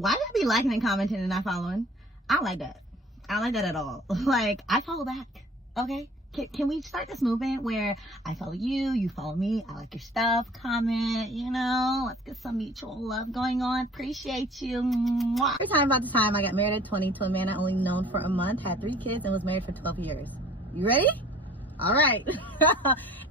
why y'all be liking and commenting and not following? I don't like that. I don't like that at all. Like, I follow back, okay? Can we start this movement where I follow you, you follow me, I like your stuff, comment, you know, let's get some mutual love going on. Appreciate you. Mwah. Every time about the time I got married at 20 to a man I only known for a month, had 3 kids, and was married for 12 years. You ready? All right.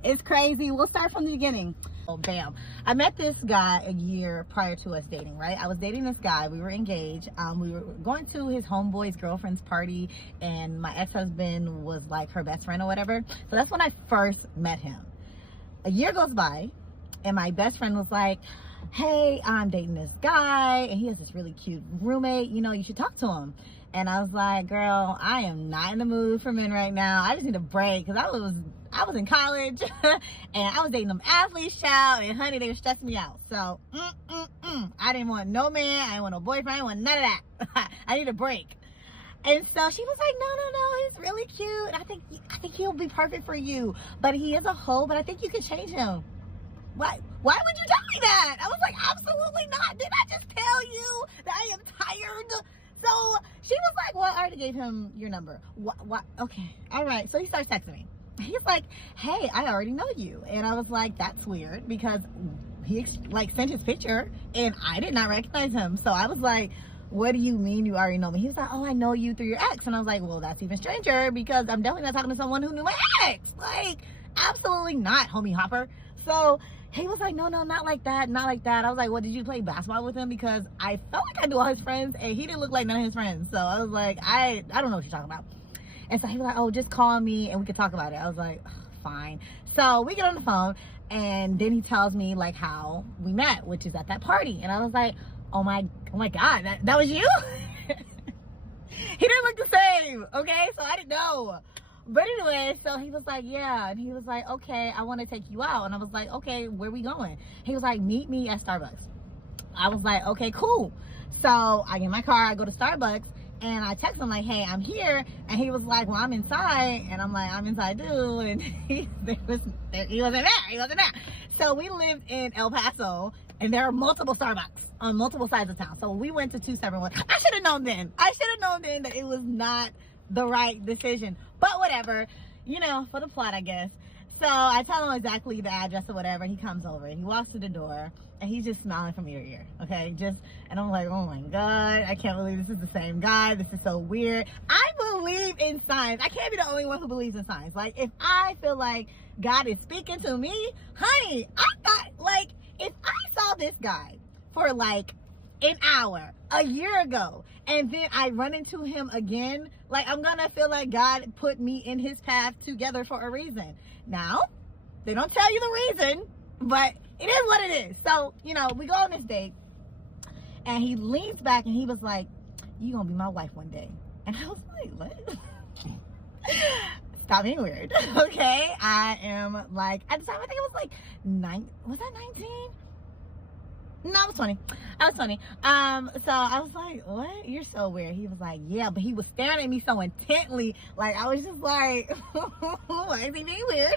It's crazy. We'll start from the beginning. Oh, bam. I met this guy a year prior to us dating, right? I was dating this guy. We were engaged. We were going to his homeboy's girlfriend's party, and my ex-husband was like her best friend or whatever. So that's when I first met him. A year goes by, and my best friend was like, hey, I'm dating this guy, and he has this really cute roommate. You know, you should talk to him. And I was like, girl, I am not in the mood for men right now. I just need a break, because I was in college and I was dating them athletes, child, and honey, they were stressing me out. So I didn't want no man, I didn't want no boyfriend, I didn't want none of that. I need a break. And so she was like, no, he's really cute. I think he'll be perfect for you, but he is a hoe, but I think you can change him. Why would you tell me that? I was like, absolutely not. Did I just tell you that I am tired? So she was like, well, I already gave him your number. What? Okay. All right. So he starts texting me. He's like, hey, I already know you. And I was like, that's weird, because he like sent his picture and I did not recognize him. So I was like, what do you mean you already know me? He was like, oh, I know you through your ex. And I was like, well, that's even stranger, because I'm definitely not talking to someone who knew my ex. Like, absolutely not, homie hopper. So he was like, no, not like that, not like that. I was like, well, did you play basketball with him? Because I felt like I knew all his friends, and he didn't look like none of his friends. So I was like, I don't know what you're talking about. And so he was like, oh, just call me and we can talk about it. I was like, fine. So we get on the phone, and then he tells me like how we met, which is at that party. And I was like, oh my God, that was you? He didn't look the same, okay? So I didn't know. But anyway, so he was like, yeah. And he was like, okay, I want to take you out. And I was like, okay, where we going? He was like, meet me at Starbucks. I was like, okay, cool. So I get in my car, I go to Starbucks, and I text him like, hey, I'm here. And he was like, well, I'm inside. And I'm like, I'm inside too. And he wasn't there. So we lived in El Paso, and there are multiple Starbucks on multiple sides of town. So we went to 2 separate ones. I should have known then that it was not the right decision, but whatever, you know, for the plot, I guess. So I tell him exactly the address or whatever. He comes over and he walks through the door, and he's just smiling from ear to ear, okay? And I'm like, oh my God, I can't believe this is the same guy. This is so weird. I believe in signs. I can't be the only one who believes in signs. Like, if I feel like God is speaking to me, honey, I thought, like, if I saw this guy for like an hour a year ago, and then I run into him again, like, I'm gonna feel like God put me in his path together for a reason. Now, they don't tell you the reason, but it is what it is. So, you know, we go on this date, and he leans back and he was like, you gonna be my wife one day. And I was like, what? Stop being weird, okay? I am like, at the time, I think it was like was I 19? No, I was 20. So I was like, what? You're so weird. He was like, yeah, but he was staring at me so intently. Like, I was just like, why is he being weird?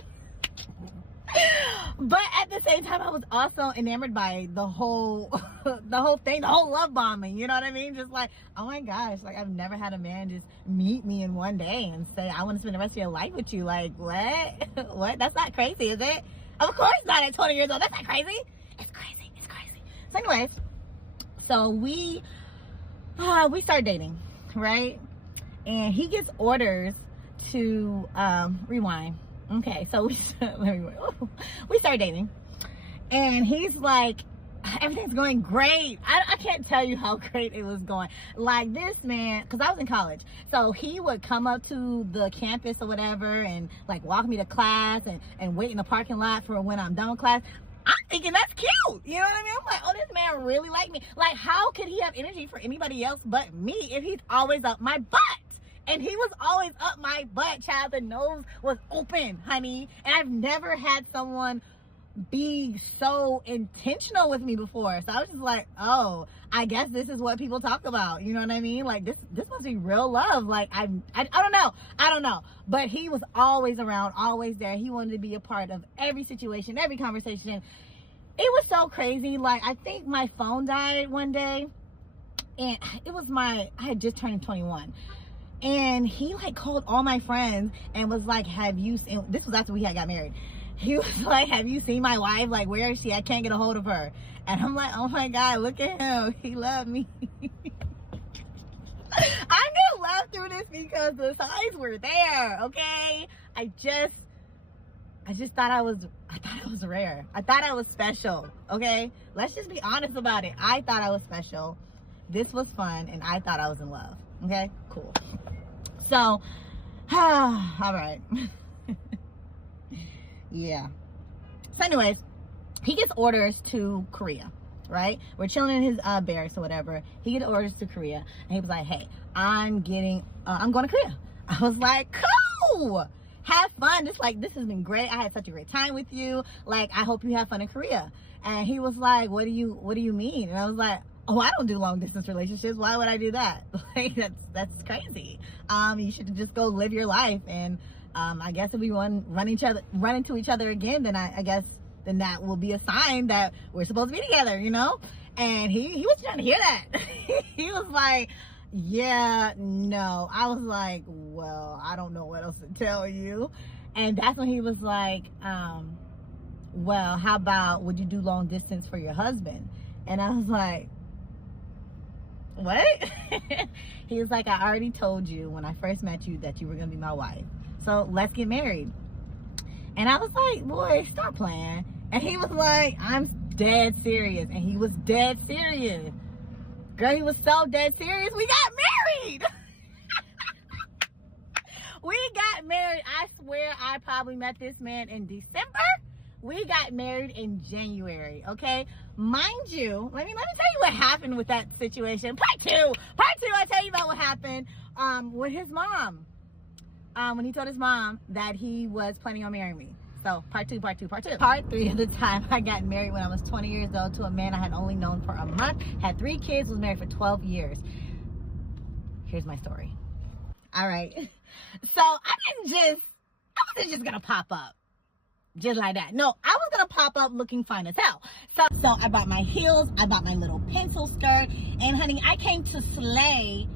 But at the same time, I was also enamored by the whole thing, the whole love bombing, you know what I mean? Just like, oh my gosh, like, I've never had a man just meet me in one day and say, I want to spend the rest of your life with you. Like, what? That's not crazy, is it? Of course not at 20 years old. That's not crazy. It's crazy. So anyways, so we start dating, right? And he gets orders to rewind. Okay, so we start dating, and he's like, everything's going great. I can't tell you how great it was going. Like, this man, because I was in college, so he would come up to the campus or whatever and like walk me to class and wait in the parking lot for when I'm done with class. I'm thinking that's cute, you know what I mean? I'm like, oh, this man really liked me. Like, how could he have energy for anybody else but me if he's always up my butt? And he was always up my butt, child. The nose was open, honey. And I've never had someone be so intentional with me before. So I was just like, oh, I guess this is what people talk about. You know what I mean? Like, this must be real love. Like, I don't know. But he was always around, always there. He wanted to be a part of every situation, every conversation. It was so crazy. Like, I think my phone died one day, And I had just turned 21. And he like called all my friends and was like, this was after we had got married. He was like, have you seen my wife? Like, where is she? I can't get a hold of her. And I'm like, oh my God, look at him. He loved me. I'm gonna laugh through this because the signs were there, okay? I just thought I was rare. I thought I was special, okay? Let's just be honest about it. I thought I was special. This was fun, and I thought I was in love, okay? Cool. So, all right. Yeah. So anyways, he gets orders to Korea, right? We're chilling in his barracks or whatever. He gets orders to Korea, and he was like, hey, I'm going to Korea. I was like, cool. Have fun. This has been great. I had such a great time with you. Like, I hope you have fun in Korea. And he was like, what do you mean? And I was like, oh, I don't do long distance relationships. Why would I do that? Like, that's crazy. You should just go live your life. And I guess if we run into each other again, then I guess then that will be a sign that we're supposed to be together, you know? And he was trying to hear that. He was like, yeah, no. I was like, well, I don't know what else to tell you. And that's when he was like, well, how about, would you do long distance for your husband? And I was like, what? He was like, I already told you when I first met you that you were gonna be my wife, so let's get married. And I was like, boy, stop playing. And he was like, I'm dead serious. And he was dead serious. Girl, he was so dead serious, we got married. We got married. I swear I probably met this man in December. We got married in January, okay? Mind you, let me tell you what happened with that situation. Part two, I'll tell you about what happened with his mom. When he told his mom that he was planning on marrying me. So, part two. Part three of the time I got married when I was 20 years old to a man I had only known for a month, had 3 kids, was married for 12 years. Here's my story. All right. So, I wasn't just gonna pop up just like that. No, I was gonna pop up looking fine as hell. So I bought my heels, I bought my little pencil skirt, and honey, I came to slay.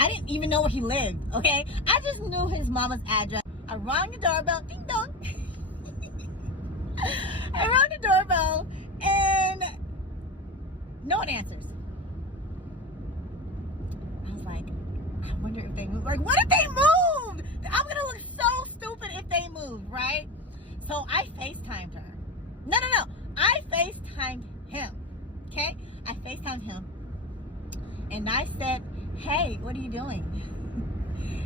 I didn't even know where he lived, okay? I just knew his mama's address. I rang the doorbell, ding dong. I rang the doorbell, and no one answers. I was like, I wonder if they moved. Like, what if they moved? I'm gonna look so stupid if they moved, right? So I FaceTimed her. No. I FaceTimed him. Okay? I FaceTimed him. And I said, hey, what are you doing?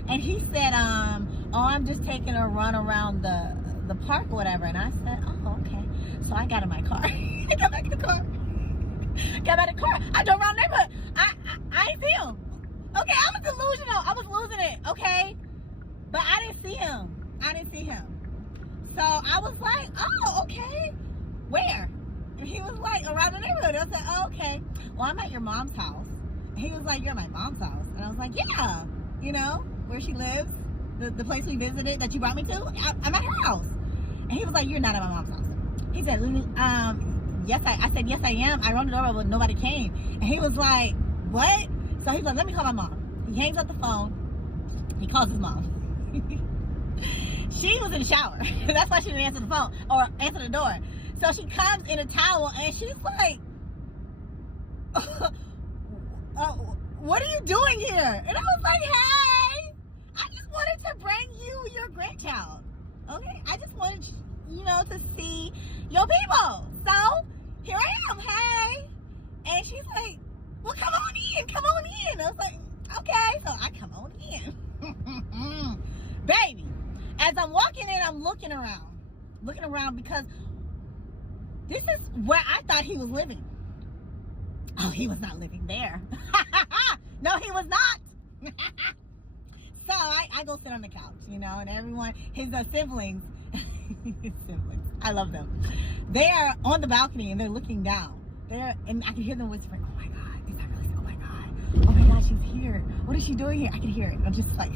And he said, oh, I'm just taking a run around the park or whatever. And I said, oh, okay. So I got in my car. I got back in the car. I drove around the neighborhood. I didn't see him. Okay, I was delusional. I was losing it, okay? But I didn't see him. So I was like, oh, okay. Where? And he was like, around the neighborhood. I said, oh, okay. Well, I'm at your mom's house. And he was like, you're at my mom's house. And I was like, yeah. You know, where she lives, the place we visited that you brought me to, I'm at her house. And he was like, you're not at my mom's house. He said, yes, I said, yes, I am. I rang the doorbell, but nobody came. And he was like, what? So he was like, let me call my mom. He hangs up the phone. He calls his mom. She was in the shower. That's why she didn't answer the phone or answer the door. So she comes in a towel and she's like, what are you doing here? And I was like, hey, I just wanted to bring you your grandchild. Okay? I just wanted, to see your people. So here I am. Hey. And she's like, well, come on in. I was like, okay. So I come on in. Baby. As I'm walking in, I'm looking around because this is where I thought he was living. Oh, he was not living there. No, he was not. So I go sit on the couch, and everyone, his siblings, I love them. They're on the balcony and they're looking down. And I can hear them whispering, oh my God, is that really, oh my God, she's here. What is she doing here? I can hear it. I'm just like,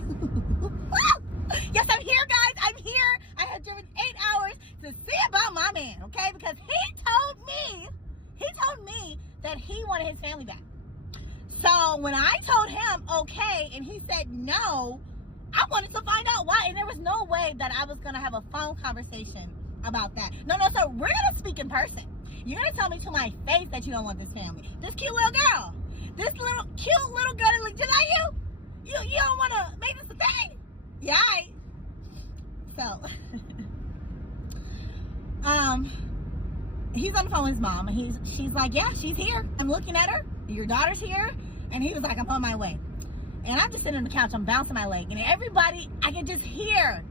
yes, I'm here, guys. I'm here. I had driven 8 hours to see about my man, okay? Because he told me that he wanted his family back. So when I told him okay and he said no, I wanted to find out why, and there was no way that I was gonna have a phone conversation about that. No, sir, we're gonna speak in person. You're gonna tell me to my face that you don't want this family. This cute little girl, this cute little girl that looks just like you. You don't want to make this a thing? Yeah, right. So, he's on the phone with his mom, and she's like, yeah, she's here. I'm looking at her. Your daughter's here, and he was like, I'm on my way. And I'm just sitting on the couch, I'm bouncing my leg, and everybody, I can just hear,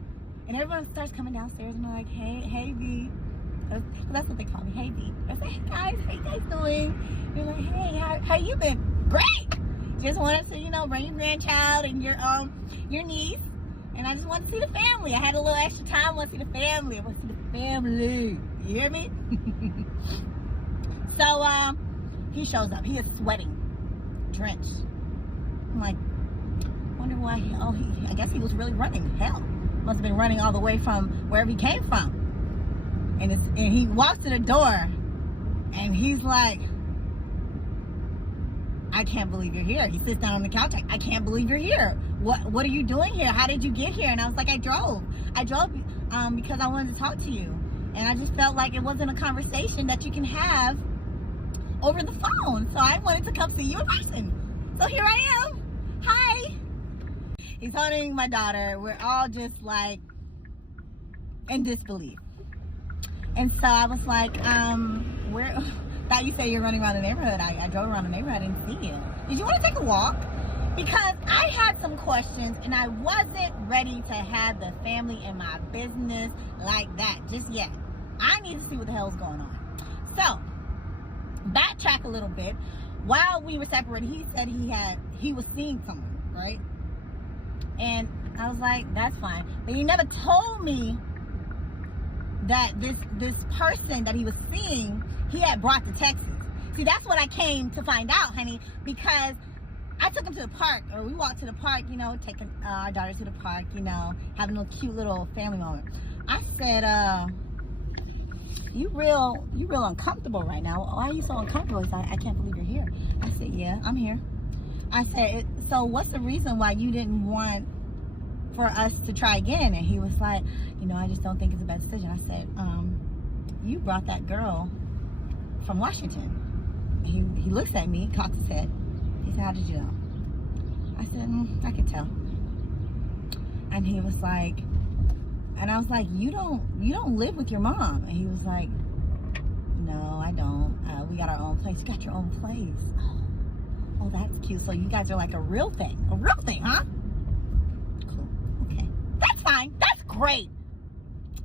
and everyone starts coming downstairs, and they're like, hey, D. That's what they call me, hey, D. I say, hey, guys, how you guys doing? You're like, hey, how you been? Great. Just wanted to, bring your grandchild and your niece, and I just wanted to see the family. I had a little extra time, I want to see the family. I want to see the family. You hear me? So, he shows up. He is sweating, drenched. I'm like, wonder why. I guess he was really running. Hell, must have been running all the way from wherever he came from. And he walks to the door, and he's like, I can't believe you're here. He sits down on the couch. I can't believe you're here. What are you doing here? How did you get here? And I was like, I drove because I wanted to talk to you, and I just felt like it wasn't a conversation that you can have over the phone. So I wanted to come see you in person. So here I am. Hi. He's holding my daughter. We're all just like in disbelief. And so I was like, where? Thought you said you're running around the neighborhood. I drove around the neighborhood. I didn't see you. Did you want to take a walk? Because I had some questions, and I wasn't ready to have the family in my business like that just yet. I need to see what the hell's going on. So, backtrack a little bit. While we were separated, he said he was seeing someone, right? And I was like, that's fine. But he never told me that this person that he was seeing, he had brought to Texas. See, that's what I came to find out, honey, because I took him to the park, or we walked to the park, taking our daughter to the park, having a cute little family moment. I said, you real uncomfortable right now. Why are you so uncomfortable? He said, I can't believe you're here. I said, yeah, I'm here. I said, so what's the reason why you didn't want for us to try again? And he was like, I just don't think it's the best decision. I said, you brought that girl from Washington. He looks at me, cocks his head. He said, how did you know? I said, I could tell. And he was like, and I was like, you don't live with your mom. And he was like, no, I don't. We got our own place. You got your own place. Oh, that's cute. So you guys are like a real thing, huh? Cool. Okay, that's fine. That's great.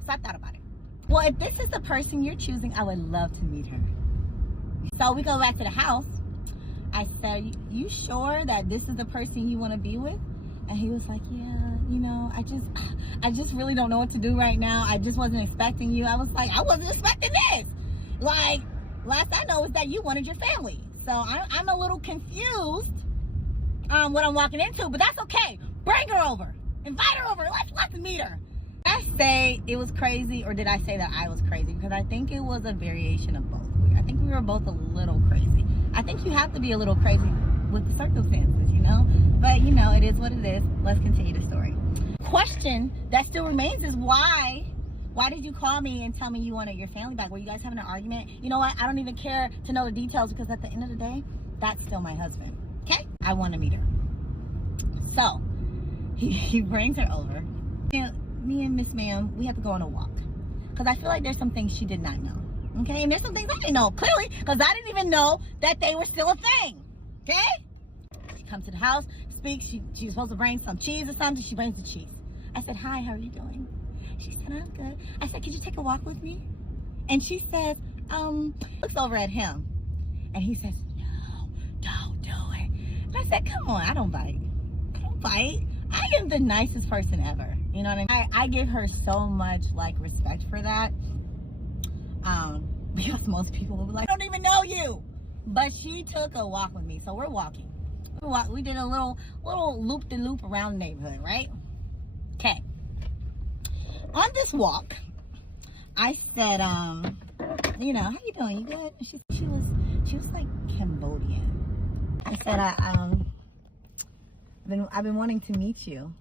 So I thought about it. Well, if this is the person you're choosing, I would love to meet her. So we go back to the house. I said, you sure that this is the person you want to be with? And he was like, yeah, I just really don't know what to do right now. I just wasn't expecting you. I was like, I wasn't expecting this. Like, last I know is that you wanted your family. So I'm a little confused what I'm walking into, but that's okay. Bring her over. Invite her over. Let's meet her. Did I say it was crazy, or did I say that I was crazy? Because I think it was a variation of both. I think we were both a little crazy. I think you have to be a little crazy with the circumstances, But, it is what it is. Let's continue the story. Question that still remains is why did you call me and tell me you wanted your family back? Were you guys having an argument? You know what? I don't even care to know the details, because at the end of the day, that's still my husband. Okay? I want to meet her. So, he brings her over. Me and Miss Ma'am, we have to go on a walk. Because I feel like there's some things she did not know. Okay? And there's some things I didn't know, clearly, because I didn't even know that they were still a thing. Okay? She comes to the house, speaks. She was supposed to bring some cheese or something. She brings the cheese. I said, hi, how are you doing? She said, I'm good. I said, could you take a walk with me? And she says, looks over at him. And he says, no, don't do it. And I said, come on, I don't bite. I am the nicest person ever. You know what I mean? I give her so much respect for that. Because most people will be like, I don't even know you. But she took a walk with me. So we're walking. We did a little loop-de-loop around the neighborhood, right? Okay. On this walk, I said, how you doing? You good? She was like Cambodian. I said, I've been wanting to meet you.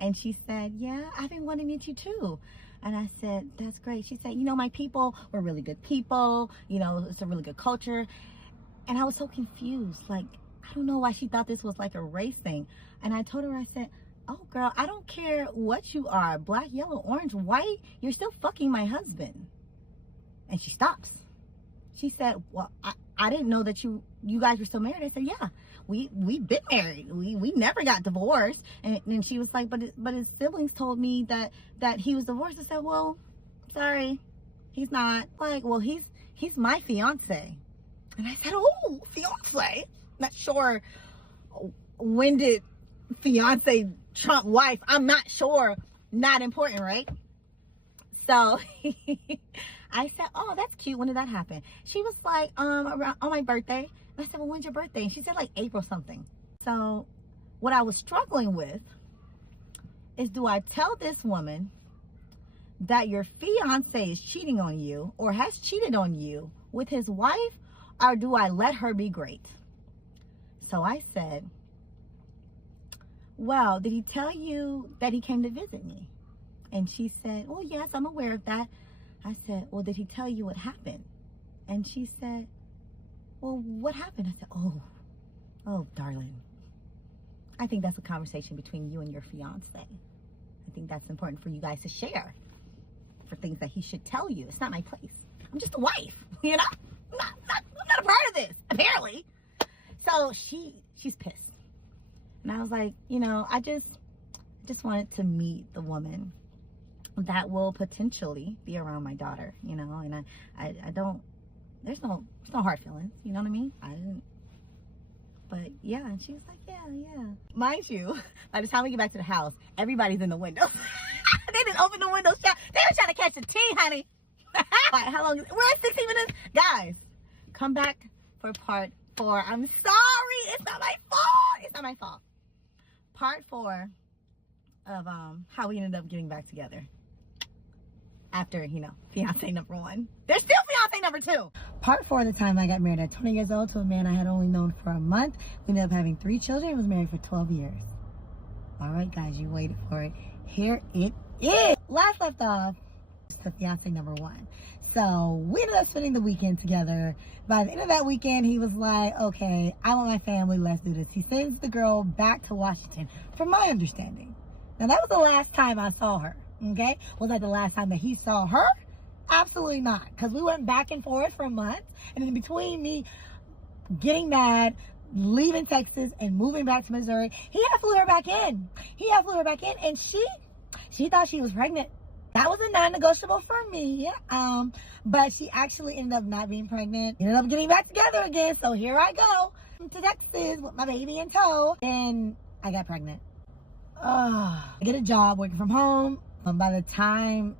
And she said, yeah, I've been wanting to meet you too. And I said, that's great. She said, my people were really good people. It's a really good culture. And I was so confused. Like, I don't know why she thought this was like a race thing. And I told her, I said, oh, girl, I don't care what you are, black, yellow, orange, white, you're still fucking my husband. And she stops. She said, well, I didn't know that you guys were still married. I said, yeah, we've been married. We never got divorced. And she was like, but his siblings told me that he was divorced. I said, well, sorry, he's not. Like, well, he's my fiance. And I said, oh, fiance? Not sure when did fiance trump wife. I'm not sure. Not important, right? So I said, oh, that's cute. When did that happen? She was like, around, on my birthday. And I said, well, when's your birthday? And she said like April something. So what I was struggling with is, do I tell this woman that your fiance is cheating on you or has cheated on you with his wife, or do I let her be great? So I said, well, did he tell you that he came to visit me? And she said, oh, yes, I'm aware of that. I said, well, did he tell you what happened? And she said, well, what happened? I said, oh, darling, I think that's a conversation between you and your fiance. I think that's important for you guys to share, for things that he should tell you. It's not my place. I'm just a wife, I'm not a part of this, apparently. So she's pissed. And I was like, I just wanted to meet the woman that will potentially be around my daughter, and I don't, there's no hard feelings, you know what I mean? I didn't, but yeah, and she was like, yeah. Mind you, by the time we get back to the house, everybody's in the window. They didn't open the window shut. They were trying to catch a tea, honey. How long? We're at 16 minutes. Guys, come back for part 4. I'm sorry. It's not my fault. Part 4 of how we ended up getting back together. After, fiance number 1. There's still fiance number 2. Part 4 of the time I got married at 20 years old to a man I had only known for a month. We ended up having 3 children and was married for 12 years. All right, guys, you waited for it. Here it is. Last left off to fiance number 1. So we ended up spending the weekend together. By the end of that weekend, he was like, okay, I want my family, let's do this. He sends the girl back to Washington, from my understanding. Now, that was the last time I saw her, okay? Was that the last time that he saw her? Absolutely not, because we went back and forth for a month. And in between me getting mad, leaving Texas, and moving back to Missouri, he had flew her back in. And she thought she was pregnant. That was a non-negotiable for me. But she actually ended up not being pregnant. Ended up getting back together again. So here I go to Texas with my baby in tow. And I got pregnant. I get a job working from home. By the time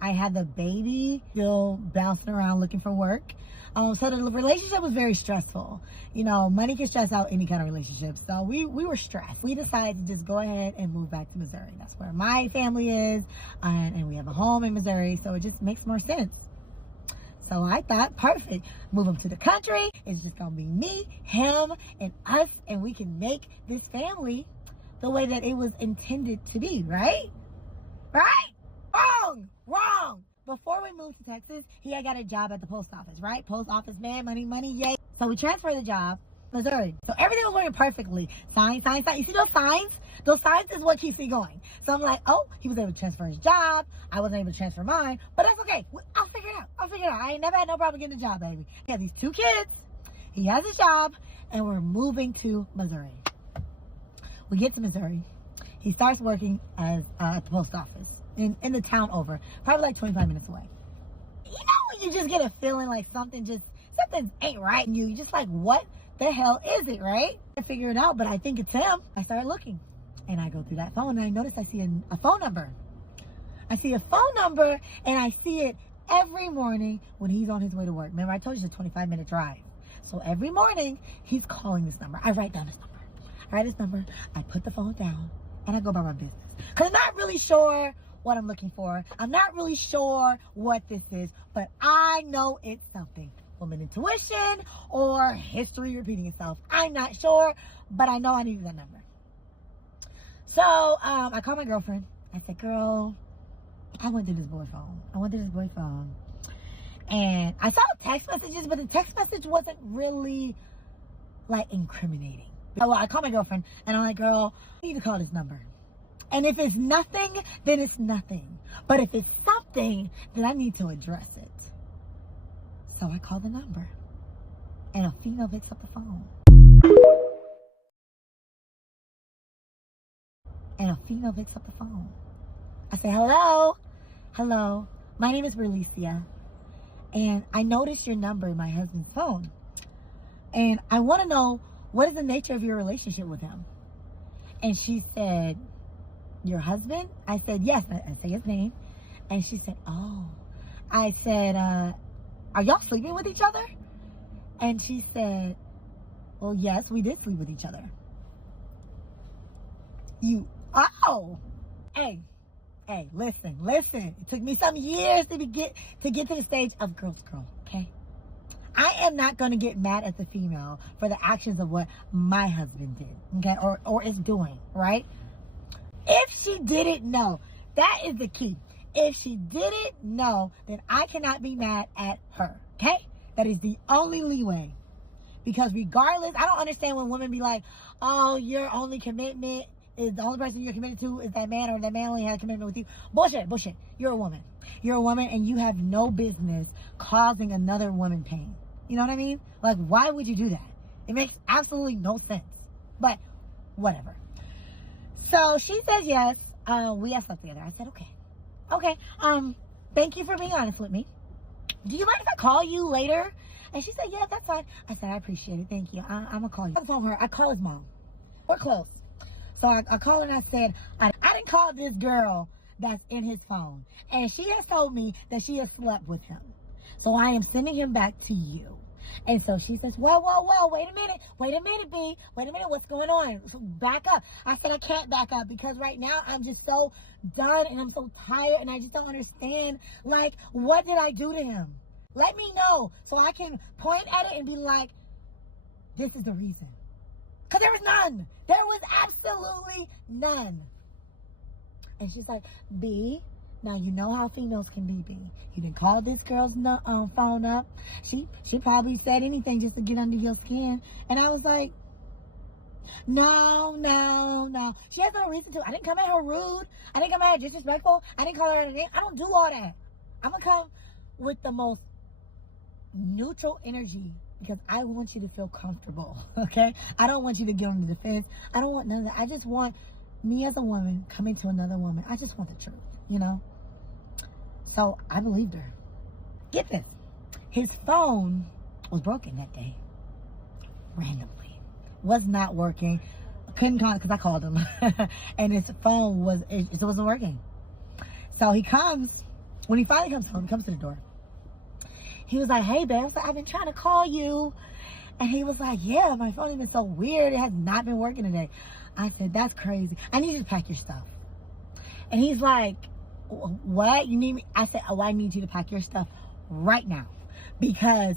I had the baby, still bouncing around looking for work. So the relationship was very stressful. Money can stress out any kind of relationship. So we were stressed. We decided to just go ahead and move back to Missouri. That's where my family is. And we have a home in Missouri. So it just makes more sense. So I thought, perfect. Move him to the country. It's just going to be me, him, and us. And we can make this family the way that it was intended to be, right? Right? Wrong. Before we moved to Texas, he had got a job at the post office, right? Post office man, money, yay. So we transferred the job to Missouri. So everything was working perfectly. Sign. You see those signs? Those signs is what keeps me going. So I'm like, oh, he was able to transfer his job. I wasn't able to transfer mine. But that's okay. I'll figure it out. I ain't never had no problem getting a job, baby. He has these 2 kids. He has a job. And we're moving to Missouri. We get to Missouri. He starts working as at the post office in the town over, probably like 25 minutes away. When you just get a feeling like something ain't right, and you just like, what the hell is it, right? I figure it out, but I think it's him. I started looking, and I go through that phone, and I notice I see a phone number. I see a phone number, and I see it every morning when he's on his way to work. Remember, I told you it's a 25-minute drive. So every morning, he's calling this number. I write down this number. I put the phone down, and I go about my business. Because I'm not really sure what I'm looking for. I'm not really sure what this is, but I know it's something. woman intuition or history repeating itself. I'm not sure, but I know I needed that number. So I called my girlfriend. I said, girl, I went through this boy's phone. And I saw text messages, but the text message wasn't really like incriminating. Well, I called my girlfriend and I'm like, girl, I need to call this number. And if it's nothing, then it's nothing. But if it's something, then I need to address it. So I called the number. And a female picks up the phone. I say, hello. Hello. My name is Berlicia. And I noticed your number in my husband's phone. And I want to know, what is the nature of your relationship with him? And she said, your husband? I said, yes. I say his name. And she said, oh. I said, are y'all sleeping with each other? And she said, well, yes, we did sleep with each other. Hey, listen. It took me some years to get to the stage of girl, okay? I am not going to get mad at the female for the actions of what my husband did, okay? Or is doing, right? If she didn't know, that is the key. If she didn't know, then I cannot be mad at her, okay? That is the only leeway. Because regardless, I don't understand when women be like, oh, your only commitment is the only person you're committed to is that man, or that man only has a commitment with you. Bullshit. You're a woman. And you have no business causing another woman pain. You know what I mean? Like, why would you do that? It makes absolutely no sense. But whatever. So she said yes. We have slept together. I said, okay. Thank you for being honest with me. Do you mind if I call you later? And she said, yeah, that's fine. I said, I appreciate it. Thank you. I'm going to call you. I phone her. I call his mom. We're close. So I called her and I said, I didn't call this girl that's in his phone. And she has told me that she has slept with him. So I am sending him back to you. And so she says, whoa, wait a minute, B. Wait a minute, what's going on? So back up. I said, I can't back up because right now I'm just so done and I'm so tired and I just don't understand. Like, what did I do to him? Let me know so I can point at it and be like, this is the reason. Because there was none. There was absolutely none. And she's like, B, now you know how females can be, B. You didn't call this girl's phone up. She probably said anything just to get under your skin. And I was like, no. She has no reason to. I didn't come at her rude. I didn't come at her disrespectful. I didn't call her a name. I don't do all that. I'm going to come with the most neutral energy because I want you to feel comfortable, okay? I don't want you to get on the defense. I don't want none of that. I just want me as a woman coming to another woman. I just want the truth, you know? So I believed her. Get this. His phone was broken that day. Randomly. Was not working. Couldn't call because I called him. And his phone wasn't working. So he comes, when he finally comes home, he comes to the door. He was like, hey, babe, I've been trying to call you. And he was like, yeah, my phone has been so weird. It has not been working today. I said, that's crazy. I need you to pack your stuff. And he's like, what? You need me? I said, oh, I need you to pack your stuff right now. Because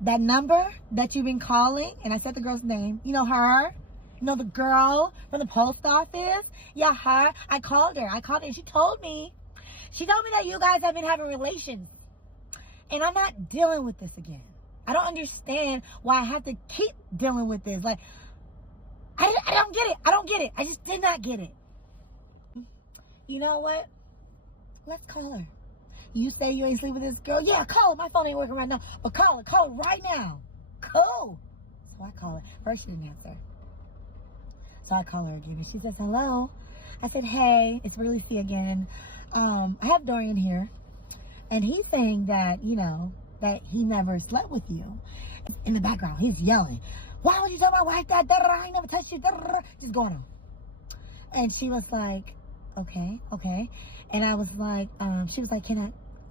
that number that you've been calling, and I said the girl's name, you know her? You know the girl from the post office? Yeah, her. I called her and she told me that you guys have been having relations. And I'm not dealing with this again. I don't understand why I have to keep dealing with this. Like, I don't get it. I don't get it. I just did not get it. You know what? Let's call her. You say you ain't sleeping with this girl? Yeah, call her. My phone ain't working right now. But call her. Call her right now. Cool. So I call her. First she didn't answer. So I call her again. And she says, hello. I said, hey, it's Berlicia again. I have Dorian here. And he's saying that, you know, that he never slept with you. In the background, he's yelling, why would you tell my wife that? I never touched you. Just going on. And she was like, okay. And I was like, she was like,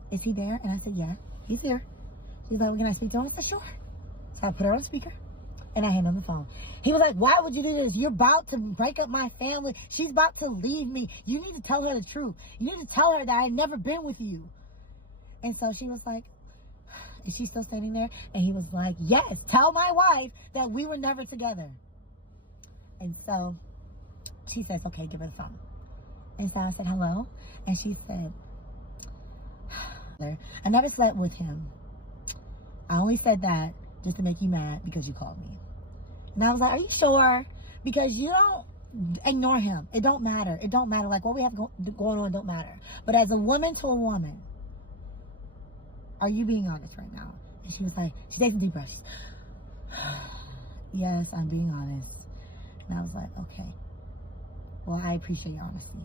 is he there? And I said, yeah, he's here. She's like, well, can I speak to him? I said, sure. So I put her on speaker and I handed him the phone. He was like, why would you do this? You're about to break up my family. She's about to leave me. You need to tell her the truth. You need to tell her that I've never been with you. And so she was like, is she still standing there? And he was like, yes, tell my wife that we were never together. And so she says, okay, give her the phone. And so I said, hello. And she said, I never slept with him. I only said that just to make you mad because you called me. And I was like, are you sure? Because you don't ignore him. It don't matter. It don't matter. Like, what we have going on don't matter. But as a woman to a woman, are you being honest right now? And she was like, she takes a deep breath. Yes, I'm being honest. And I was like, okay. Well, I appreciate your honesty.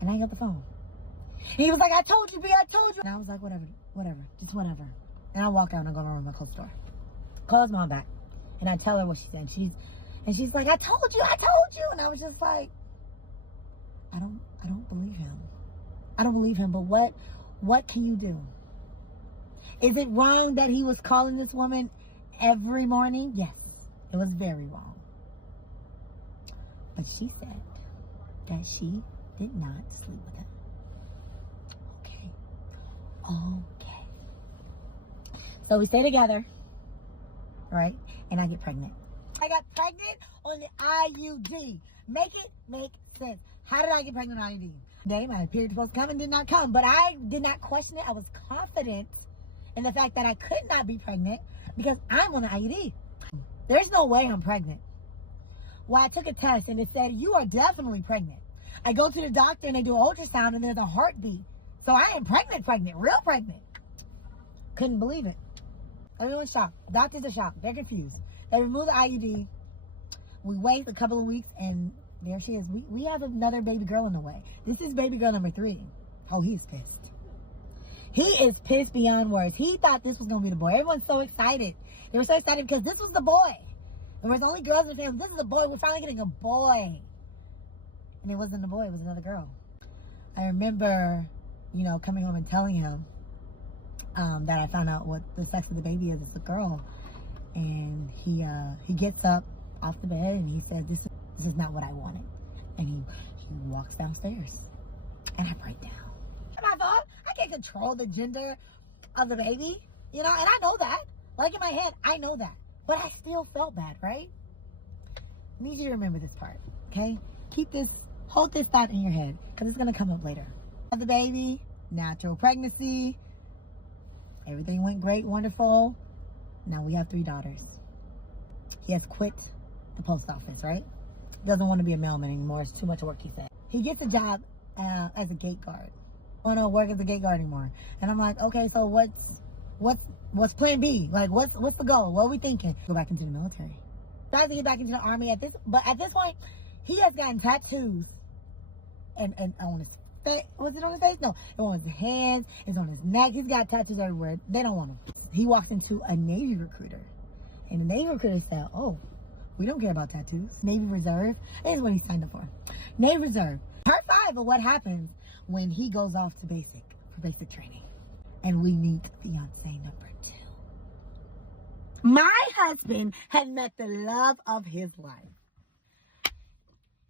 And I hung up the phone. And he was like, I told you, B, I told you. And I was like, whatever, just whatever. And I walk out and I go in my room and close the door. Call his mom back. And I tell her what she said. And she's like, I told you. And I was just like, I don't believe him. I don't believe him. But what can you do? Is it wrong that he was calling this woman every morning? Yes, it was very wrong. But she said that she did not sleep with him. Okay. So we stay together, right? And I get pregnant. I got pregnant on the IUD. Make it make sense. How did I get pregnant on IUD? Today, my period was supposed to come and did not come. But I did not question it. I was confident in the fact that I could not be pregnant because I'm on the IUD. There's no way I'm pregnant. Well, I took a test and it said, you are definitely pregnant. I go to the doctor and they do an ultrasound and there's a heartbeat. So I am pregnant, real pregnant. Couldn't believe it. Everyone's shocked. Doctors are shocked. They're confused. They remove the IUD. We wait a couple of weeks and there she is. We have another baby girl in the way. This is baby girl number 3. Oh, he's pissed. He is pissed beyond words. He thought this was going to be the boy. Everyone's so excited. They were so excited because this was the boy. There was only girls in the family. This is the boy. We're finally getting a boy. And it wasn't a boy. It was another girl. I remember, coming home and telling him that I found out what the sex of the baby is. It's a girl. And he gets up off the bed and he said, this is not what I wanted. And he walks downstairs. And I break down. And I thought, I can't control the gender of the baby. And I know that. Like in my head, I know that. But I still felt bad, right? I need you to remember this part, okay? Hold this thought in your head, because it's going to come up later. The baby, natural pregnancy, everything went great, wonderful. Now we have 3 daughters. He has quit the post office, right? Doesn't want to be a mailman anymore. It's too much work, he said. He gets a job as a gate guard. I don't work as a gate guard anymore. And I'm like, okay, so what's plan B? Like, what's the goal? What are we thinking? Go back into the military. Tries to get back into the army but at this point, he has gotten tattoos. And on his face, was it on his face? No, it was on his hands, it's on his neck. He's got tattoos everywhere. They don't want him. He walked into a Navy recruiter. And the Navy recruiter said, oh, we don't care about tattoos. Navy Reserve. This is what he signed up for. Navy Reserve. Part 5 of what happens when he goes off to for basic training. And we meet fiance number 2. My husband had met the love of his life.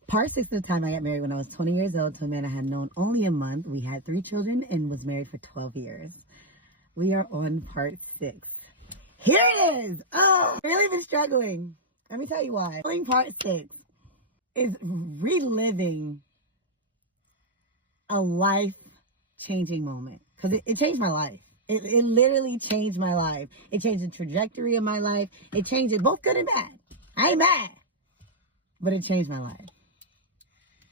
Part 6 of the time I got married when I was 20 years old to a man I had known only a month. We had 3 children and was married for 12 years. We are on part 6. Here it is. Oh, I've really been struggling. Let me tell you why. Part 6 is reliving a life-changing moment. Because it changed my life. It literally changed my life. It changed the trajectory of my life. It changed it both good and bad. I ain't mad. But it changed my life.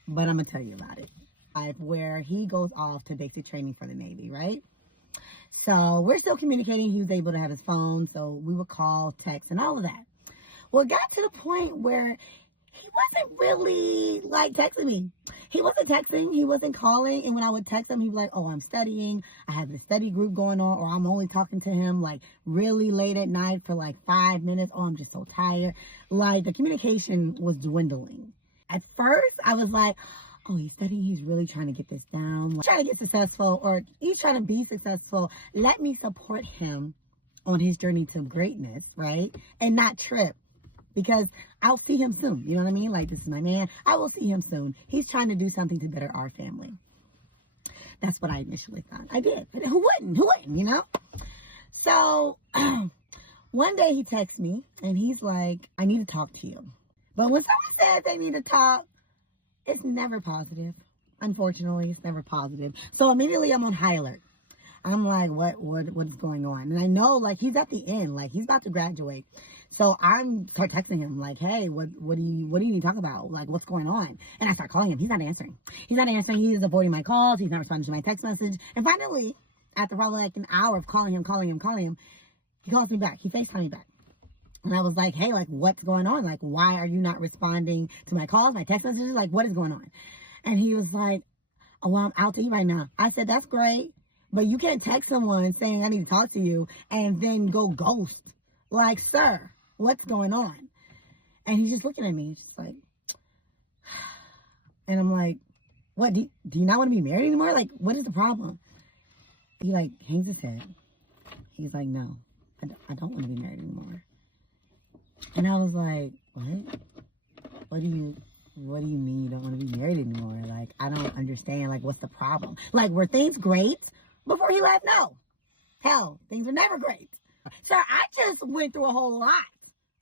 But I'm going to tell you about it. Where he goes off to basic training for the Navy, right? So we're still communicating. He was able to have his phone. So we would call, text, and all of that. Well, it got to the point where he wasn't really texting me. He wasn't texting. He wasn't calling. And when I would text him, he'd be like, oh, I'm studying. I have this study group going on. Or I'm only talking to him really late at night for 5 minutes. Oh, I'm just so tired. The communication was dwindling. At first, I was like, oh, he's studying. He's really trying to get this down. He's trying to get successful, or he's trying to be successful. Let me support him on his journey to greatness, right? And not trip. Because I'll see him soon. You know what I mean? This is my man. I will see him soon. He's trying to do something to better our family. That's what I initially thought. I did. But who wouldn't? So one day he texts me and he's like, I need to talk to you. But when someone says they need to talk, it's never positive. Unfortunately, it's never positive. So immediately I'm on high alert. I'm like, what is going on? And I know, like, he's at the end, like, he's about to graduate. So I'm start texting him, like, hey, what do you need to talk about? Like, what's going on? And I start calling him. He's not answering. He's avoiding my calls. He's not responding to my text message. And finally, after probably like an hour of calling him, he calls me back. He FaceTimed me back. And I was like, hey, like, what's going on? Like, why are you not responding to my calls, my text messages? Like, what is going on? And he was like, oh, well, I'm out to eat right now. I said, that's great, but you can't text someone saying I need to talk to you and then go ghost. Like, sir, what's going on? And he's just looking at me. He's just like, and I'm like, what, do you not want to be married anymore? Like, what is the problem? He, like, hangs his head. He's like, no, I don't want to be married anymore. And I was like, what? What do you mean you don't want to be married anymore? Like, I don't understand. Like, what's the problem? Like, were things great before he left? No. Hell, things are never great. Sir, I just went through a whole lot,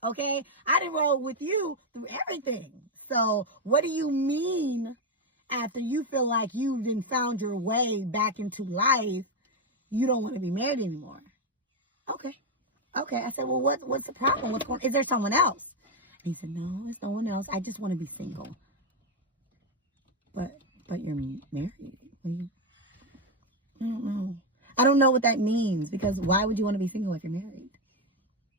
okay? I didn't roll with you through everything. So what do you mean after you feel like you've been found your way back into life, you don't want to be married anymore? Okay. I said, well, what's the problem? What's going on? Is there someone else? And he said, no, there's no one else. I just want to be single. But you're married. I don't know. I don't know what that means, because why would you want to be single if you're married?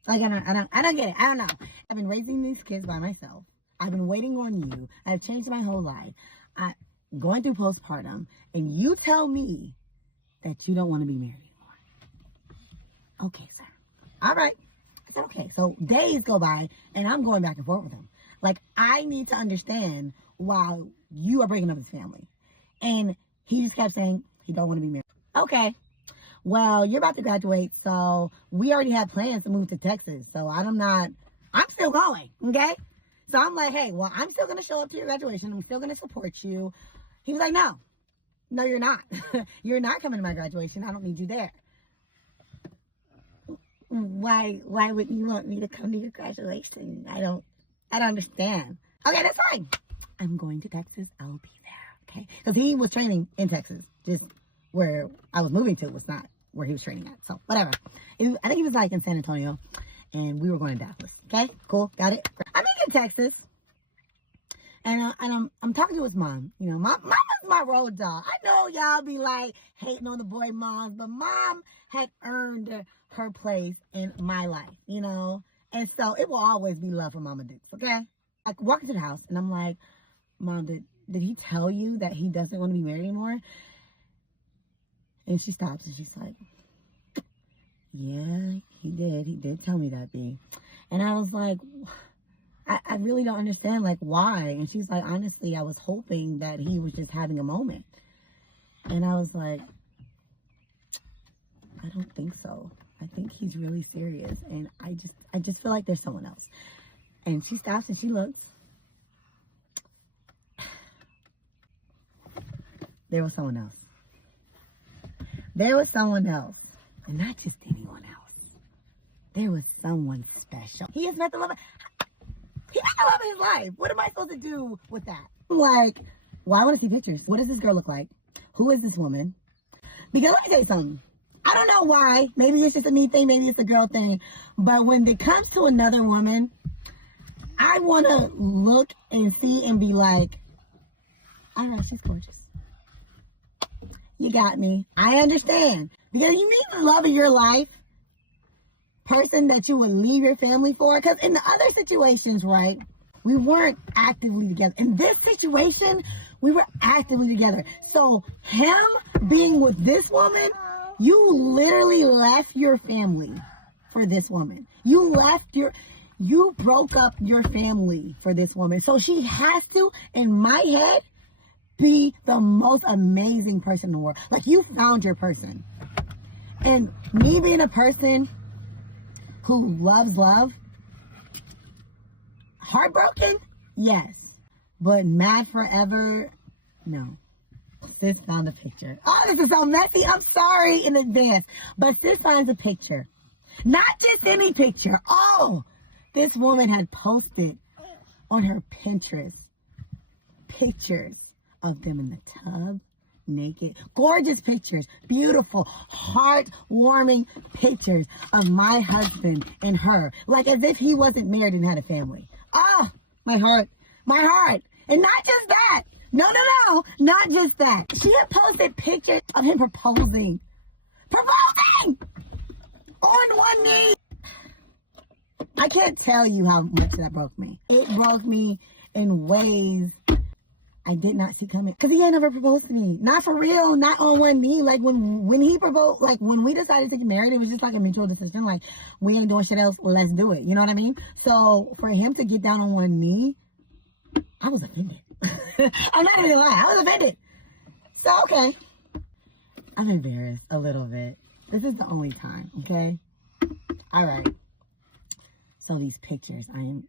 Like, I don't get it. I don't know. I've been raising these kids by myself. I've been waiting on you. I've changed my whole life. I'm going through postpartum, and you tell me that you don't want to be married anymore. Okay, sir. All right. I said, okay. So days go by, and I'm going back and forth with him. Like, I need to understand why you are breaking up his family. And he just kept saying he don't want to be married. Okay. Well, you're about to graduate, so we already have plans to move to Texas. So I'm still going, okay? So I'm like, hey, well, I'm still going to show up to your graduation. I'm still going to support you. He was like, no, you're not. You're not coming to my graduation. I don't need you there. Why would you want me to come to your graduation? I don't understand. Okay, that's fine. I'm going to Texas. I'll be there, okay? Because he was training in Texas, just where I was moving to was not where he was training at. So whatever. I think he was like in San Antonio, and we were going to Dallas. Okay, cool, got it. I'm in Texas, and I'm talking to his mom. You know, mom is my road dog. I know y'all be like hating on the boy moms, but mom had earned her place in my life, you know, and so it will always be love for Mama Dukes. Okay, I walk into the house, and I'm like, Mom, did he tell you that he doesn't want to be married anymore? And she stops and she's like, yeah, he did. He did tell me that, B. And I was like, I really don't understand, like, why? And she's like, honestly, I was hoping that he was just having a moment. And I was like, I don't think so. I think he's really serious. And I just feel like there's someone else. And she stops and she looks. There was someone else. There was someone else, and not just anyone else. There was someone special. He has met the love of his life. What am I supposed to do with that? Like, well, I want to see pictures. What does this girl look like? Who is this woman? Because let me tell you something. I don't know why. Maybe it's just a me thing. Maybe it's a girl thing. But when it comes to another woman, I want to look and see and be like, I don't know, she's gorgeous. You got me. I understand. Because you need the love of your life. Person that you would leave your family for. Because in the other situations, right, we weren't actively together. In this situation, we were actively together. So him being with this woman, you literally left your family for this woman. You broke up your family for this woman. So she has to, in my head, be the most amazing person in the world. Like, you found your person. And me being a person who loves love, heartbroken, yes. But mad forever, no. sis found a picture. Oh, this is so messy. I'm sorry in advance. But sis finds a picture. Not just any picture. Oh, this woman had posted on her Pinterest pictures of them in the tub, naked. Gorgeous pictures. Beautiful, heartwarming pictures of my husband and her. Like as if he wasn't married and had a family. Ah, my heart. My heart. And not just that. No, not just that. She had posted pictures of him proposing on one knee. I can't tell you how much that broke me. It broke me in ways I did not see coming. Because he had never proposed to me. Not for real, not on one knee. Like when he proposed, like when we decided to get married, it was just like a mutual decision. Like we ain't doing shit else, let's do it. You know what I mean? So for him to get down on one knee, I was offended. I'm not even lying. I was offended. So, okay. I'm embarrassed a little bit. This is the only time, okay? All right. So these pictures, I am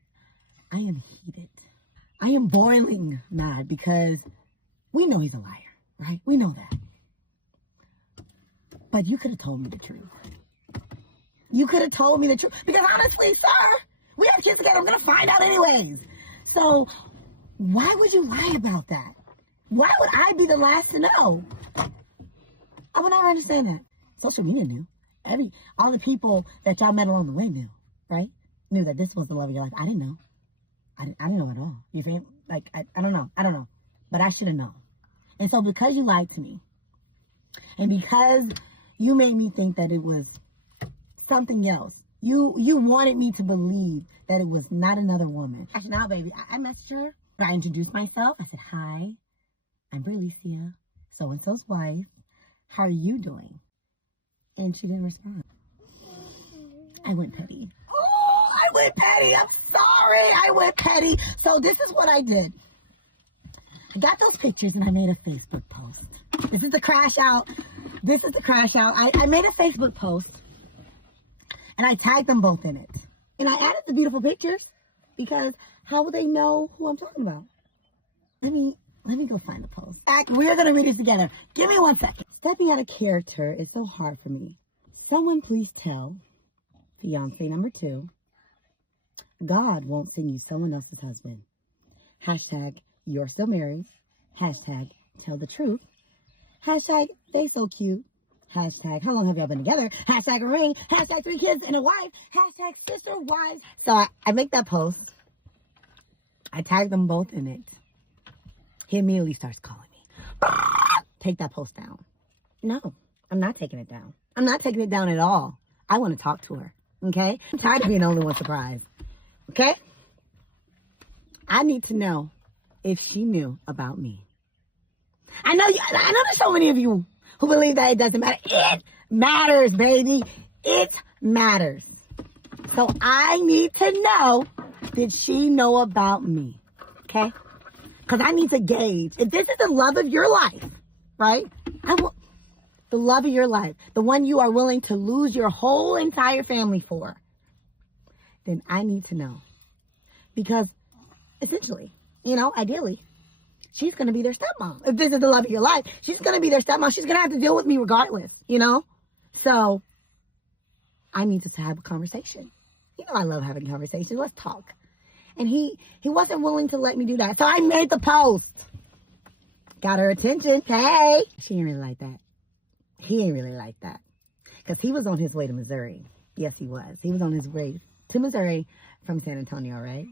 heated. I am boiling mad because we know he's a liar, right? We know that. But you could have told me the truth. You could have told me the truth. Because honestly, sir, we have kids together. I'm going to find out anyways. So why would you lie about that? Why would I be the last to know? I would never understand that. Social media knew. All the people that y'all met along the way knew, right? Knew that this was the love of your life. I didn't know. I didn't know at all. You feel like I don't know. I don't know. But I should have known. And so because you lied to me, and because you made me think that it was something else, you wanted me to believe that it was not another woman. Actually, now, baby, I messaged her. I introduced myself. I said, hi, I'm Berlicia, so-and-so's wife. How are you doing? And she didn't respond. I went petty. Oh, I went petty. I'm sorry. I went petty. So this is what I did. I got those pictures and I made a Facebook post. This is the crash out. I made a Facebook post and I tagged them both in it. And I added the beautiful pictures because how would they know who I'm talking about? Let me go find the post. We're going to read it together. Give me 1 second. Stepping out of character is so hard for me. Someone please tell fiance number 2, God won't send you someone else's husband. Hashtag you're still married. Hashtag tell the truth. Hashtag they so cute. Hashtag how long have y'all been together? Hashtag a ring. Hashtag 3 kids and a wife. Hashtag sister wives. So I make that post. I tag them both in it. He immediately starts calling me. Take that post down. No, I'm not taking it down. I'm not taking it down at all. I want to talk to her. Okay? I'm tired of being the only one surprised. Okay? I need to know if she knew about me. I know there's so many of you who believe that it doesn't matter. It matters, baby. It matters. So I need to know, did she know about me? Okay? Because I need to gauge. If this is the love of your life, right? The love of your life, the one you are willing to lose your whole entire family for, then I need to know. Because essentially, ideally, she's going to be their stepmom. If this is the love of your life, she's going to be their stepmom. She's going to have to deal with me regardless, So I need to have a conversation. I love having conversations. Let's talk. And he wasn't willing to let me do that. So I made the post. Got her attention. Hey. She didn't really like that. He ain't really like that. Because he was on his way to Missouri. Yes, he was. He was on his way to Missouri from San Antonio, right?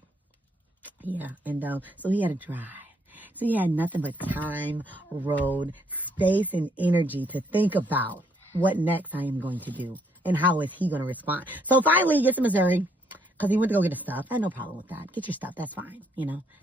Yeah. And so he had to drive. So he had nothing but time, road, space, and energy to think about what next I am going to do. And how is he going to respond? So finally he gets to Missouri. Because he went to go get his stuff. I had no problem with that. Get your stuff. That's fine.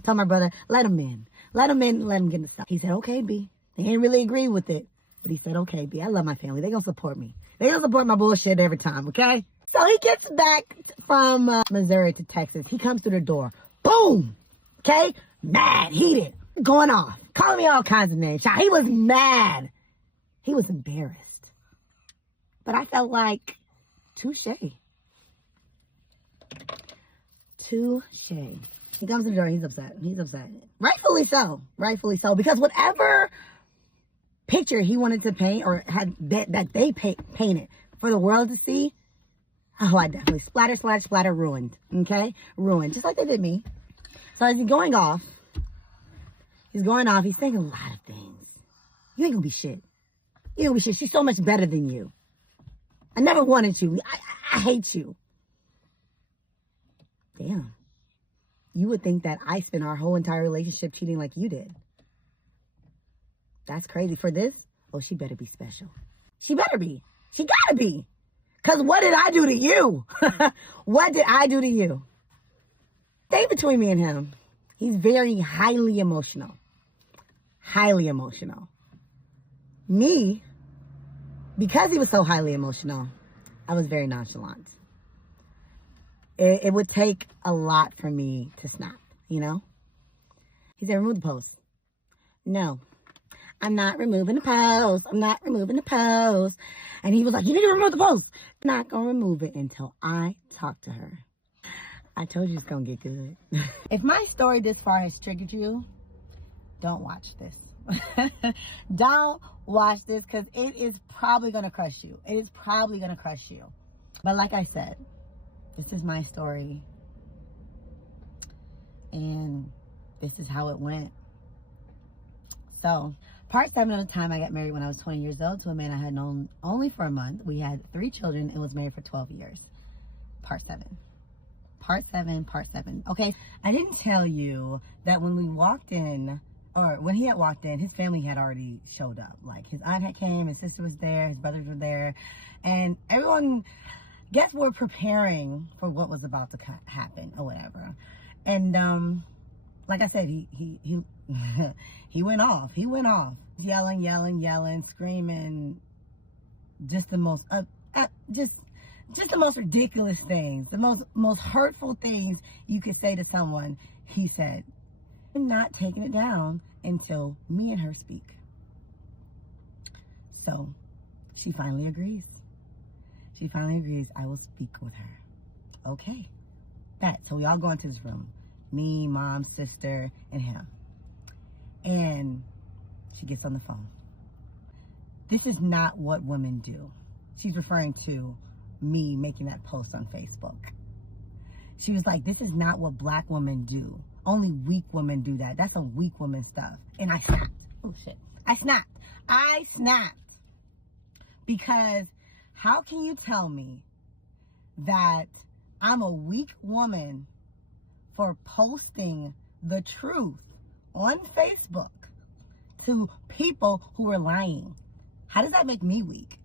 Tell my brother, let him in. Let him in. Let him get the stuff. He said, okay, B. They ain't really agree with it. But he said, okay, B. I love my family. They going to support me. They going to support my bullshit every time, okay? So he gets back from Missouri to Texas. He comes through the door. Boom. Okay? Mad. Heated. Going off. Calling me all kinds of names. He was mad. He was embarrassed. But I felt like, touche. Touche. He comes to the door. He's upset. Rightfully so. Because whatever picture he wanted to paint or had that they painted for the world to see, oh, I definitely splatter, ruined. Okay? Ruined. Just like they did me. So as he's going off, he's saying a lot of things. You ain't gonna be shit. You ain't gonna be shit. She's so much better than you. I never wanted you. I hate you. Damn. You would think that I spent our whole entire relationship cheating like you did. That's crazy. For this, oh, she better be special. She better be. She gotta be. Because what did I do to you? What did I do to you? Stay between me and him. He's very highly emotional. Highly emotional. Me, because he was so highly emotional, I was very nonchalant. It would take a lot for me to snap, you know? He said, remove the post. No, I'm not removing the post. I'm not removing the post. And he was like, you need to remove the post. I'm not going to remove it until I talk to her. I told you it's going to get good. If my story this far has triggered you, don't watch this. Don't watch this because it is probably going to crush you. It is probably going to crush you. But like I said, this is my story. And this is how it went. So, part 7 of the time I got married when I was 20 years old to a man I had known only for a month. We had 3 children and was married for 12 years. Part 7. Part 7. Okay, I didn't tell you that when we walked in, or when he had walked in, his family had already showed up. Like, his aunt had came, his sister was there, his brothers were there, and everyone, guess, were preparing for what was about to happen or whatever. And like I said, he he went off. He went off, yelling, screaming, just the most just the most ridiculous things, the most hurtful things you could say to someone. He said, I'm not taking it down until me and her speak. So she finally agrees. I will speak with her. Okay. So we all go into this room. Me, mom, sister, and him. And she gets on the phone. This is not what women do. She's referring to me making that post on Facebook. She was like, this is not what black women do. Only weak women do that. That's some weak woman stuff. And I snapped. Oh, shit. I snapped. Because how can you tell me that I'm a weak woman for posting the truth on Facebook to people who are lying? How does that make me weak?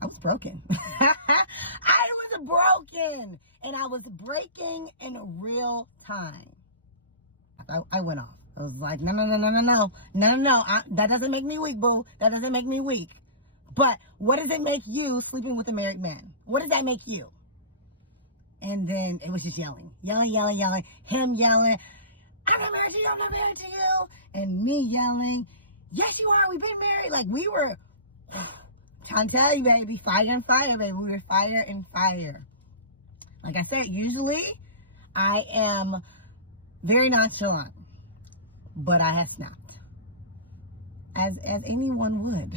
I was broken. I was broken. And I was breaking in real time. I went off. I was like, no. That doesn't make me weak, boo. That doesn't make me weak. But what does it make you sleeping with a married man? What does that make you? And then it was just yelling. Him yelling, I'm not married to you. And me yelling, yes, you are. We've been married. Like, we were, trying to tell you, baby, fire and fire, baby. We were fire and fire. Like I said, usually I am very nonchalant, but I have snapped. As anyone would.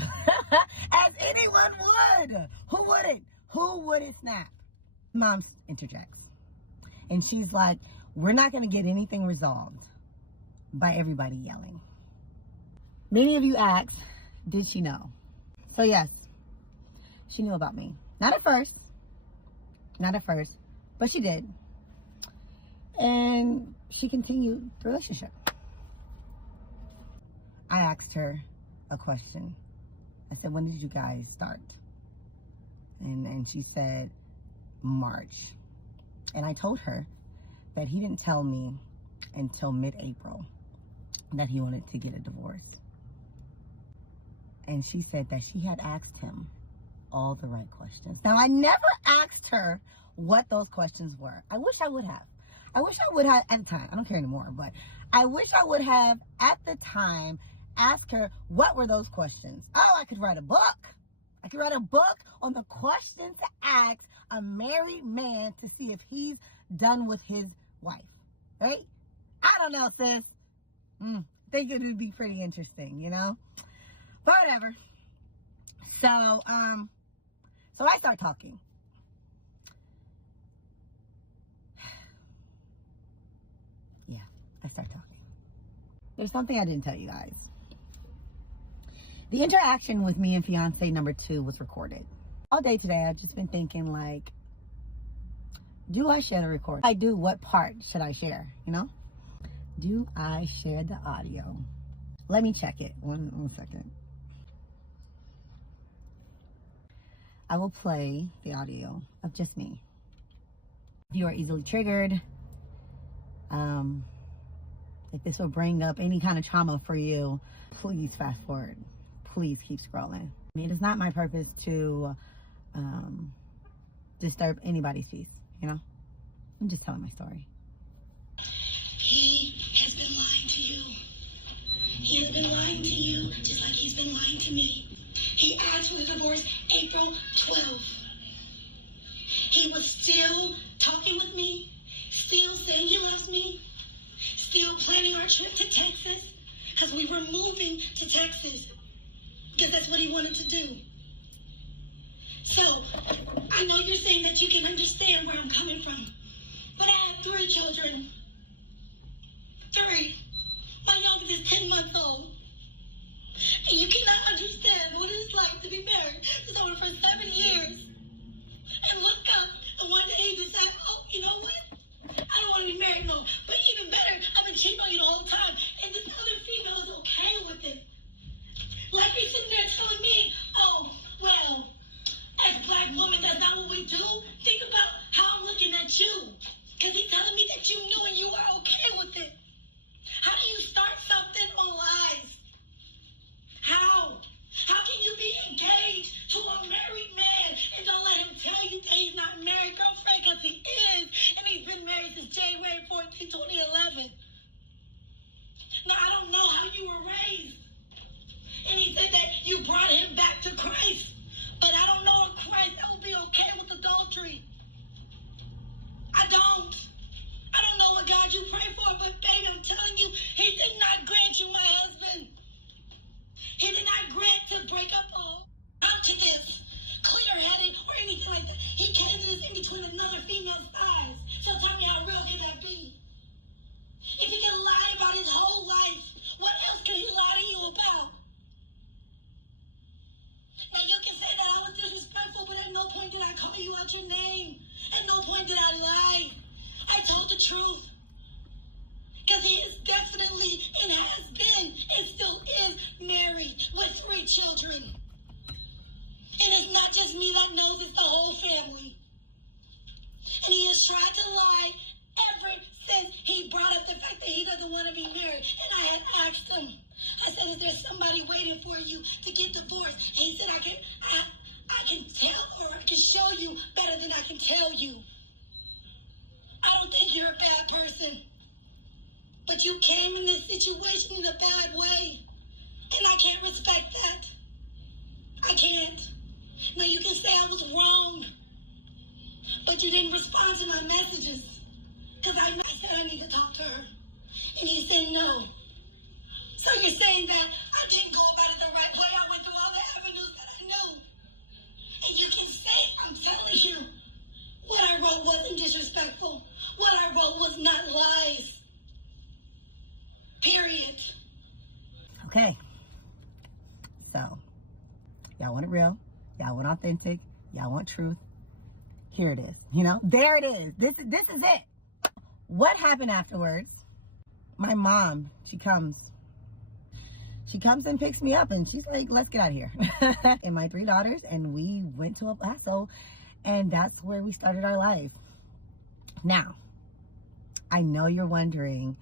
As anyone would. Who wouldn't? Who wouldn't snap? Mom interjects. And she's like, we're not going to get anything resolved by everybody yelling. Many of you asked, did she know? So yes, she knew about me. Not at first, but she did. And she continued the relationship. I asked her a question. I said, when did you guys start? And she said, March. And I told her that he didn't tell me until mid-April that he wanted to get a divorce. And she said that she had asked him all the right questions. Now, I never asked her what those questions were. I wish I would have. At the time. I don't care anymore, but I wish I would have at the time asked her what were those questions. Oh, I could write a book. I could write a book on the questions to ask a married man to see if he's done with his wife. Right? I don't know, sis. Think it would be pretty interesting, you know? But whatever. So I start talking. Yeah, I start talking. There's something I didn't tell you guys. The interaction with me and fiance number 2 was recorded. All day today, I've just been thinking, like, do I share the recording? If I do, what part should I share, you know? Do I share the audio? Let me check it. One second. I will play the audio of just me. If you are easily triggered, if this will bring up any kind of trauma for you, please fast forward. Please keep scrolling. I mean, it's not my purpose to disturb anybody's peace, you know? I'm just telling my story. He has been lying to you. He has been lying to you just like he's been lying to me. He asked for the divorce April 12th. He was still talking with me, still saying he loves me, still planning our trip to Texas, because we were moving to Texas, because that's what he wanted to do. So, I know you're saying that you can understand where I'm coming from, but I have 3 children. 3. My youngest is 10 months old. And you cannot understand what it's like to be married to someone for 7 years. And look up, and one day he decide, oh, you know what? I don't want to be married no more. But even better, I've been cheating on you the whole time. And this other female is okay with it. Like he's sitting there telling me, oh, well, as black women, that's not what we do. Think about how I'm looking at you. Because he's telling me that you knew and you were okay with it. How do you start something on lies? How? How can you be engaged to a married man and don't let him tell you that he's not married, girlfriend? Because he is, and he's been married since January 14, 2011. Now, I don't know how you were raised. And he said that you brought him back to Christ. But I don't know if Christ will be okay with adultery. I don't know what God you pray for, but baby, I'm telling you, he did not grant you my husband. He did not grant to break up all. Not to this clear-headed or anything like that. He came to this in between another female's thighs. So tell me, how real can that be? If he can lie about his whole life, what else can he lie to you about? Now you can say that I was disrespectful, but at no point did I call you out your name. At no point did I lie. I told the truth. Because he is definitely and has been and still is married with 3 children. And it's not just me that knows, it's the whole family. And he has tried to lie ever since he brought up the fact that he doesn't want to be married. And I had asked him, I said, is there somebody waiting for you to get divorced? And he said, I can tell, or I can show you better than I can tell you. I don't think you're a bad person. But you came in this situation in a bad way. And I can't respect that. I can't. Now you can say I was wrong. But you didn't respond to my messages. Because I said I need to talk to her. And he said no. So you're saying that I didn't go about it the right way. I went through all the avenues that I knew. And you can say, I'm telling you, what I wrote wasn't disrespectful. What I wrote was not lies. Period. Okay. So, y'all want it real. Y'all want authentic. Y'all want truth. Here it is. You know, there it is. This is it. What happened afterwards? My mom, she comes and picks me up, and she's like, let's get out of here. And my 3 daughters, and we went to El Paso, and that's where we started our life. Now, I know you're wondering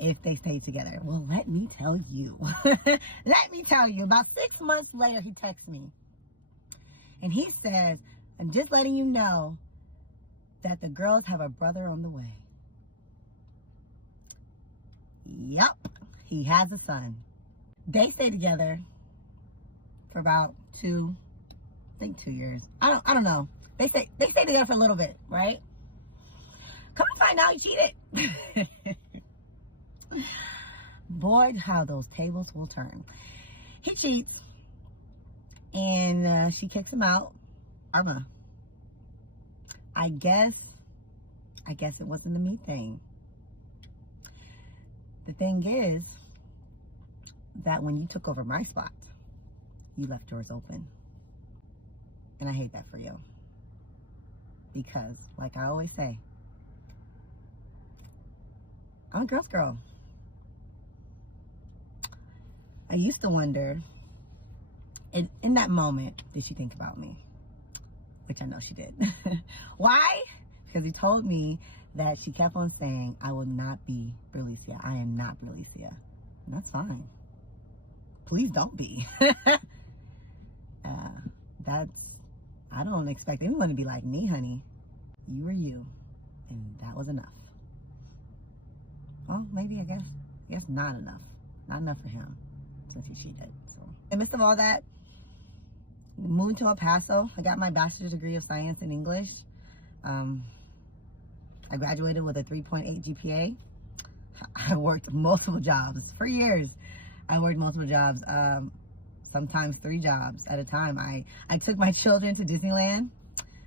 if they stayed together. Well, let me tell you. Let me tell you. About 6 months later, he texts me. And he says, I'm just letting you know that the girls have a brother on the way. Yup. He has a son. They stay together for about 2 years. I don't know. They stay together for a little bit, right? Come to find out he cheated. Boy, how those tables will turn. He cheats. And she kicks him out. Arma. I guess it wasn't a me thing. The thing is that when you took over my spot, you left doors open. And I hate that for you. Because, like I always say, I'm a girl's girl. I used to wonder, in that moment, did she think about me? Which I know she did. Why? Because he told me that she kept on saying, I will not be Berlicia. I am not Berlicia. And that's fine. Please don't be. I don't expect anyone to be like me, honey. You were you. And that was enough. Well, maybe, I guess not enough. Not enough for him, since he cheated. So, in the midst of all that, moved to El Paso. I got my bachelor's degree of science in English. I graduated with a 3.8 GPA. I worked multiple jobs for years. I worked multiple jobs, sometimes 3 jobs at a time. I took my children to Disneyland.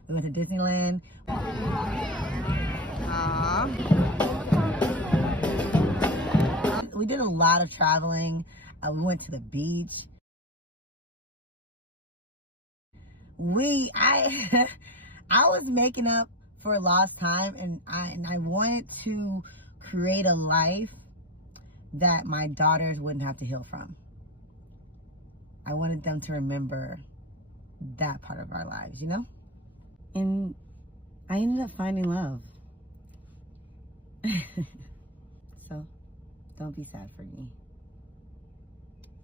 We went to Disneyland. We did a lot of traveling. We went to the beach. I was making up for lost time, and I wanted to create a life that my daughters wouldn't have to heal from. I wanted them to remember that part of our lives, you know? And I ended up finding love. So, don't be sad for me.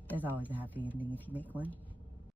There's always a happy ending if you make one.